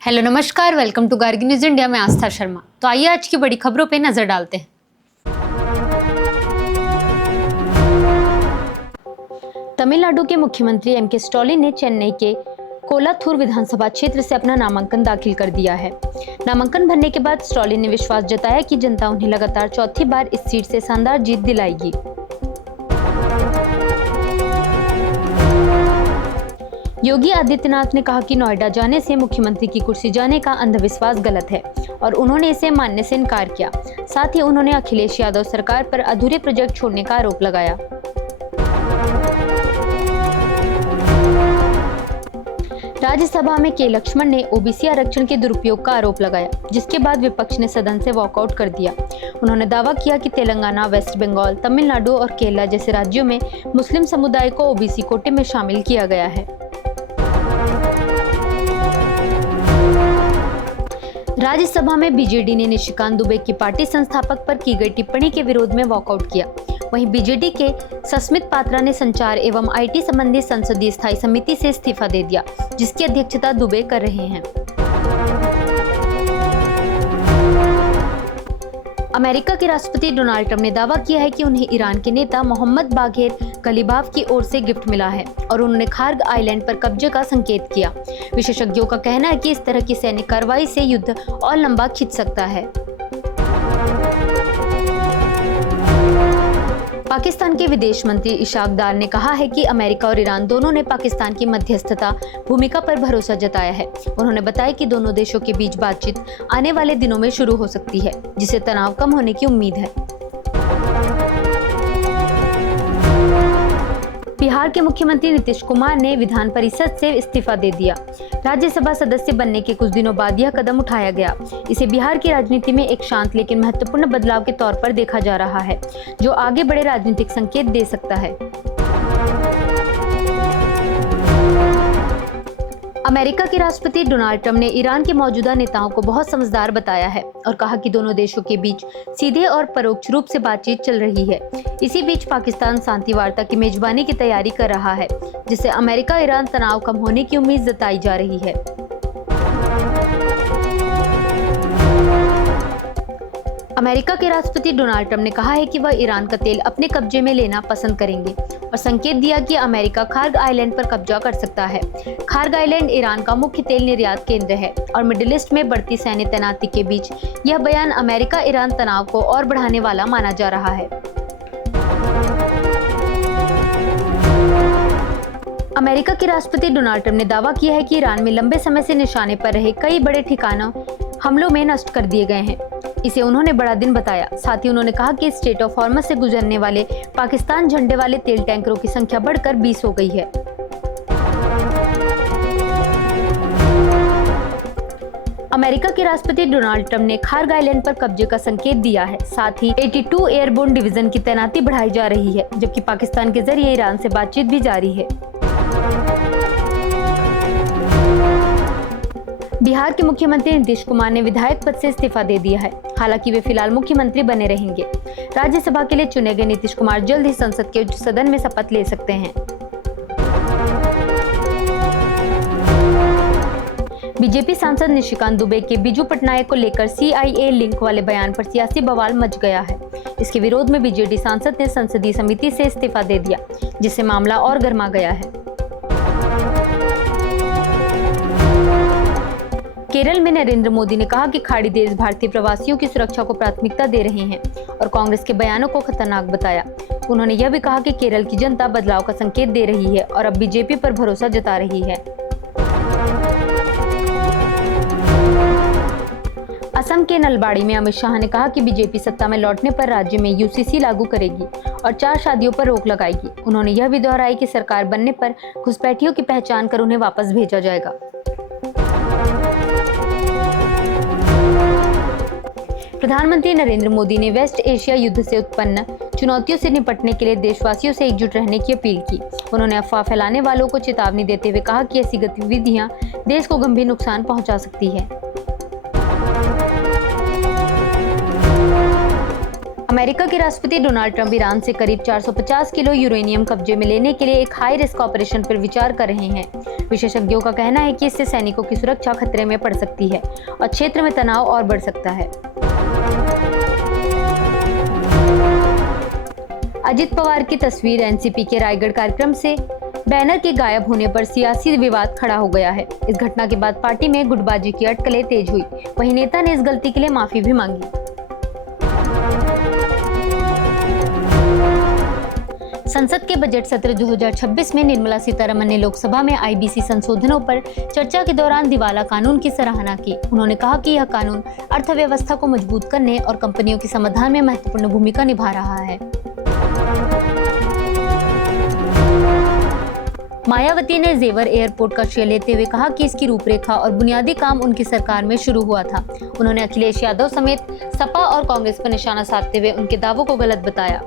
Hello नमस्कार, welcome to Gargi news India में आस्था शर्मा। तो आइए आज की बड़ी खबरों पे नजर डालते हैं। तमिलनाडु के मुख्यमंत्री एम के स्टालिन ने चेन्नई के कोलाथूर विधानसभा क्षेत्र से अपना नामांकन दाखिल कर दिया है। नामांकन भरने के बाद स्टालिन ने विश्वास जताया कि जनता उन्हें लगातार चौथी बार इस सीट से शानदार जीत दिलाएगी। योगी आदित्यनाथ ने कहा कि नोएडा जाने से मुख्यमंत्री की कुर्सी जाने का अंधविश्वास गलत है और उन्होंने इसे मानने से इनकार किया। साथ ही उन्होंने अखिलेश यादव सरकार पर अधूरे प्रोजेक्ट छोड़ने का आरोप लगाया। राज्यसभा में के लक्ष्मण ने ओबीसी आरक्षण के दुरुपयोग का आरोप लगाया, जिसके बाद विपक्ष ने सदन से वॉकआउट कर दिया। उन्होंने दावा किया कि तेलंगाना, वेस्ट बंगाल, तमिलनाडु और केरला जैसे राज्यों में मुस्लिम समुदाय को ओबीसी कोटे में शामिल किया गया है। राज्यसभा में बीजेडी ने निशिकांत दुबे की पार्टी संस्थापक पर की गई टिप्पणी के विरोध में वॉकआउट किया। वहीं बीजेडी के सस्मित पात्रा ने संचार एवं आईटी संबंधी संसदीय स्थायी समिति से इस्तीफा दे दिया, जिसकी अध्यक्षता दुबे कर रहे हैं। अमेरिका के राष्ट्रपति डोनाल्ड ट्रंप ने दावा किया है कि उन्हें ईरान के नेता मोहम्मद बाघेर कलीबाफ की ओर से गिफ्ट मिला है और उन्होंने खार्ग आइलैंड पर कब्जे का संकेत किया। विशेषज्ञों का कहना है कि इस तरह की सैन्य कार्रवाई से युद्ध और लंबा खिंच सकता है। पाकिस्तान के विदेश मंत्री इशाक डार ने कहा है कि अमेरिका और ईरान दोनों ने पाकिस्तान की मध्यस्थता भूमिका पर भरोसा जताया है। उन्होंने बताया कि दोनों देशों के बीच बातचीत आने वाले दिनों में शुरू हो सकती है, जिससे तनाव कम होने की उम्मीद है। बिहार के मुख्यमंत्री नीतीश कुमार ने विधान परिषद से इस्तीफा दे दिया। राज्यसभा सदस्य बनने के कुछ दिनों बाद यह कदम उठाया गया। इसे बिहार की राजनीति में एक शांत लेकिन महत्वपूर्ण बदलाव के तौर पर देखा जा रहा है, जो आगे बड़े राजनीतिक संकेत दे सकता है। अमेरिका के राष्ट्रपति डोनाल्ड ट्रंप ने ईरान के मौजूदा नेताओं को बहुत समझदार बताया है और कहा कि दोनों देशों के बीच सीधे और परोक्ष रूप से बातचीत चल रही है। इसी बीच पाकिस्तान शांति वार्ता की मेजबानी की तैयारी कर रहा है, जिससे अमेरिका ईरान तनाव कम होने की उम्मीद जताई जा रही है। अमेरिका के राष्ट्रपति डोनाल्ड ट्रंप ने कहा है कि वह ईरान का तेल अपने कब्जे में लेना पसंद करेंगे और संकेत दिया कि अमेरिका खार्ग आइलैंड पर कब्जा कर सकता है। खार्ग आइलैंड ईरान का मुख्य तेल निर्यात केंद्र है और मिडिल ईस्ट में बढ़ती सैन्य तैनाती के बीच यह बयान अमेरिका ईरान तनाव को और बढ़ाने वाला माना जा रहा है। अमेरिका के राष्ट्रपति डोनाल्ड ट्रंप ने दावा किया है कि ईरान में लंबे समय से निशाने पर रहे कई बड़े ठिकानों हमलों में नष्ट कर दिए गए हैं। इसे उन्होंने बड़ा दिन बताया। साथ ही उन्होंने कहा कि स्ट्रेट ऑफ हॉर्मज से गुजरने वाले पाकिस्तान झंडे वाले तेल टैंकरों की संख्या बढ़कर 20 हो गई है। अमेरिका के राष्ट्रपति डोनाल्ड ट्रंप ने खार्ग आइलैंड पर कब्जे का संकेत दिया है। साथ ही 82 एयरबोर्न डिवीजन की तैनाती बढ़ाई जा रही है, जबकि पाकिस्तान के जरिए ईरान से बातचीत भी जारी है। बिहार के मुख्यमंत्री नीतीश कुमार ने विधायक पद से इस्तीफा दे दिया है। हालांकि वे फिलहाल मुख्यमंत्री बने रहेंगे। राज्यसभा के लिए चुने गए नीतीश कुमार जल्द ही संसद के उच्च सदन में शपथ ले सकते हैं। बीजेपी सांसद निशिकांत दुबे के बीजू पटनायक को लेकर CIA लिंक वाले बयान पर सियासी बवाल मच गया है। इसके विरोध में बीजेडी सांसद ने संसदीय समिति से इस्तीफा दे दिया, जिससे मामला और गर्मा गया है। केरल में नरेंद्र मोदी ने कहा कि खाड़ी देश भारतीय प्रवासियों की सुरक्षा को प्राथमिकता दे रहे हैं और कांग्रेस के बयानों को खतरनाक बताया। उन्होंने यह भी कहा कि केरल की जनता बदलाव का संकेत दे रही है और अब बीजेपी पर भरोसा जता रही है। असम के नलबाड़ी में अमित शाह ने कहा कि बीजेपी सत्ता में लौटने पर राज्य में UCC लागू करेगी और 4 शादियों पर रोक लगाएगी। उन्होंने यह भी दोहराई कि सरकार बनने पर घुसपैठियों की पहचान कर उन्हें वापस भेजा जाएगा। प्रधानमंत्री नरेंद्र मोदी ने वेस्ट एशिया युद्ध से उत्पन्न चुनौतियों से निपटने के लिए देशवासियों से एकजुट रहने की अपील की। उन्होंने अफवाह फैलाने वालों को चेतावनी देते हुए कहा कि ऐसी गतिविधियां देश को गंभीर नुकसान पहुंचा सकती है। अमेरिका के राष्ट्रपति डोनाल्ड ट्रंप ईरान से करीब 450 किलो यूरेनियम कब्जे में लेने के लिए एक हाई रिस्क ऑपरेशन पर विचार कर रहे हैं। विशेषज्ञों का कहना है कि इससे सैनिकों की सुरक्षा खतरे में पड़ सकती है और क्षेत्र में तनाव और बढ़ सकता है। अजित पवार की तस्वीर एनसीपी के रायगढ़ कार्यक्रम से बैनर के गायब होने पर सियासी विवाद खड़ा हो गया है। इस घटना के बाद पार्टी में गुटबाजी की अटकलें तेज हुई। वहीं नेता ने इस गलती के लिए माफी भी मांगी। संसद के बजट सत्र 2026 में निर्मला सीतारमण ने लोकसभा में आईबीसी संशोधनों पर चर्चा के दौरान दिवाला कानून की सराहना की। उन्होंने कहा कि यह कानून अर्थव्यवस्था को मजबूत करने और कंपनियों के समाधान में महत्वपूर्ण भूमिका निभा रहा है। मायावती ने जेवर एयरपोर्ट का श्रेय लेते हुए कहा कि इसकी रूपरेखा और बुनियादी काम उनकी सरकार में शुरू हुआ था। उन्होंने अखिलेश यादव समेत सपा और कांग्रेस पर निशाना साधते हुए उनके दावों को गलत बताया।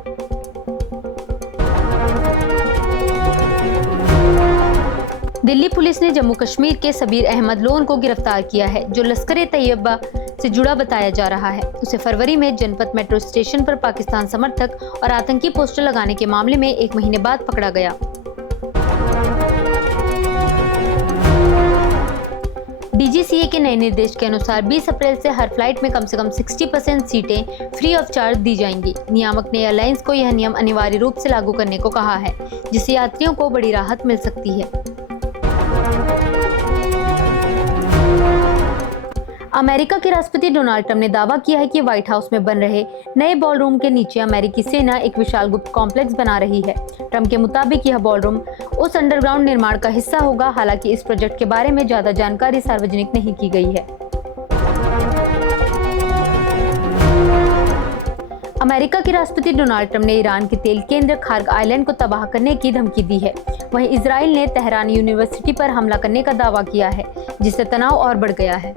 दिल्ली पुलिस ने जम्मू कश्मीर के सबीर अहमद लोन को गिरफ्तार किया है, जो लश्कर-ए-तैयबा से जुड़ा बताया जा रहा है। उसे फरवरी में जनपद मेट्रो स्टेशन पर पाकिस्तान समर्थक और आतंकी पोस्टर लगाने के मामले में 1 महीने बाद पकड़ा गया। डीजीसीए के नए निर्देश के अनुसार 20 अप्रैल से हर फ्लाइट में कम से कम 60% सीटें फ्री ऑफ चार्ज दी जाएंगी। नियामक ने एयरलाइंस को यह नियम अनिवार्य रूप से लागू करने को कहा है, जिससे यात्रियों को बड़ी राहत मिल सकती है। अमेरिका के राष्ट्रपति डोनाल्ड ट्रंप ने दावा किया है कि व्हाइट हाउस में बन रहे नए बॉलरूम के नीचे अमेरिकी सेना एक विशाल गुप्त कॉम्प्लेक्स बना रही है। ट्रंप के मुताबिक यह बॉलरूम उस अंडरग्राउंड निर्माण का हिस्सा होगा। हालांकि इस प्रोजेक्ट के बारे में ज्यादा जानकारी सार्वजनिक नहीं की गई है। अमेरिका के राष्ट्रपति डोनाल्ड ट्रंप ने ईरान के तेल केंद्र खार्ग आइलैंड को तबाह करने की धमकी दी है। वहीं इजराइल ने तेहरान यूनिवर्सिटी पर हमला करने का दावा किया है, जिससे तनाव और बढ़ गया है।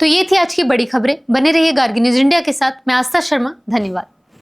तो ये थी आज की बड़ी खबरें। बने रहिए गार्गी न्यूज इंडिया के साथ। मैं आस्था शर्मा, धन्यवाद।